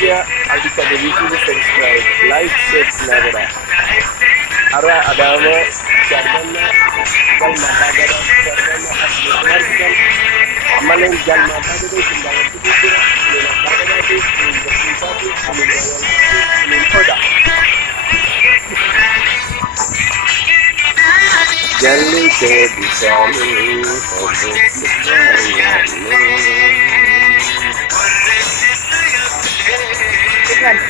Indonesia Al-Bisa subscribe, like, share, Ara Adama, Jardana, Jalma Bagara, Jardana, Asmarkan, Amalan Jalma Bagara, Sindana Tudira, Nina Bagara, Nina Sisati, Nina Koda. Jalli ke bisani, Hobo Bisani.